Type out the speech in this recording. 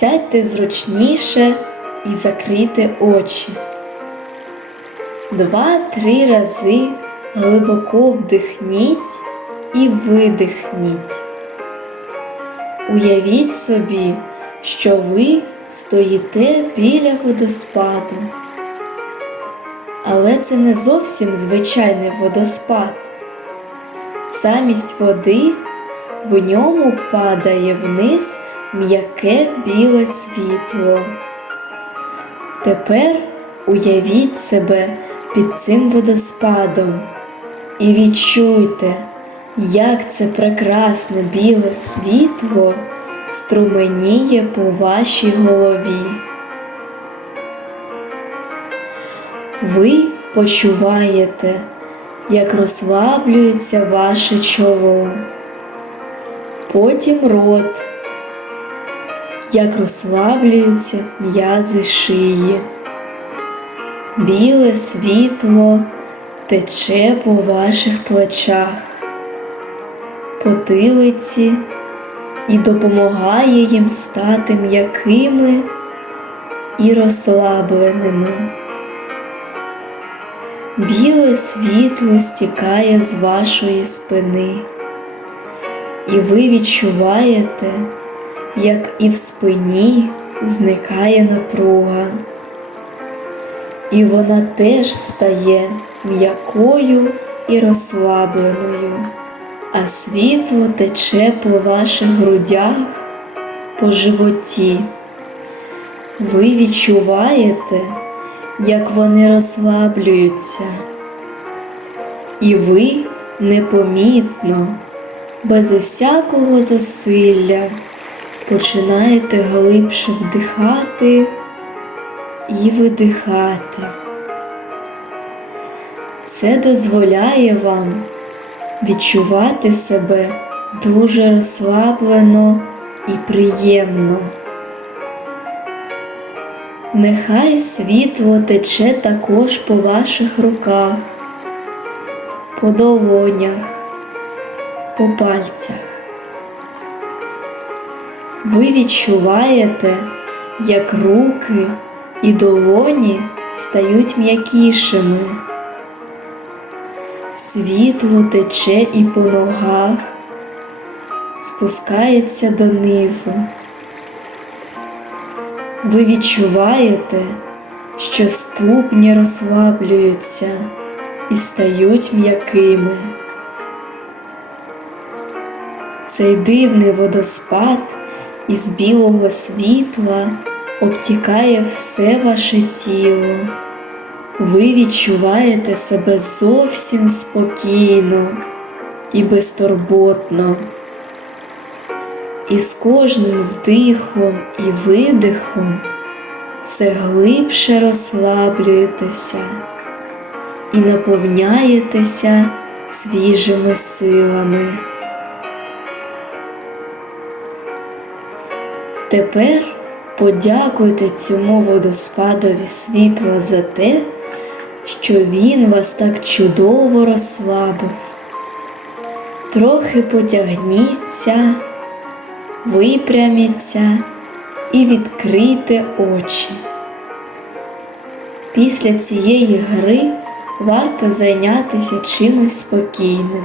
Сядьте зручніше і закрийте очі. Два-три рази глибоко вдихніть і видихніть. Уявіть собі, що ви стоїте біля водоспаду. Але це не зовсім звичайний водоспад. Замість води в ньому падає вниз м'яке біле світло. Тепер уявіть себе під цим водоспадом і відчуйте, як це прекрасне біле світло струменіє по вашій голові. Ви почуваєте, як розслаблюється ваше чоло, потім рот, як розслаблюються м'язи шиї. Біле світло тече по ваших плечах, потилиці і допомагає їм стати м'якими і розслабленими. Біле світло стікає з вашої спини, і ви відчуваєте, як і в спині зникає напруга, і вона теж стає м'якою і розслабленою, а світло тече по ваших грудях, по животі. Ви відчуваєте, як вони розслаблюються, і ви непомітно, без усякого зусилля починаєте глибше вдихати і видихати. Це дозволяє вам відчувати себе дуже розслаблено і приємно. Нехай світло тече також по ваших руках, по долонях, по пальцях. Ви відчуваєте, як руки і долоні стають м'якішими. Світло тече і по ногах, спускається донизу. Ви відчуваєте, що ступні розслаблюються і стають м'якими. Цей дивний водоспад із білого світла обтікає все ваше тіло. Ви відчуваєте себе зовсім спокійно і безтурботно. І з кожним вдихом і видихом все глибше розслаблюєтеся і наповняєтеся свіжими силами. Тепер подякуйте цьому водоспадові світла за те, що він вас так чудово розслабив. Трохи потягніться випряміться і відкрийте очі. Після цієї гри варто зайнятися чимось спокійним.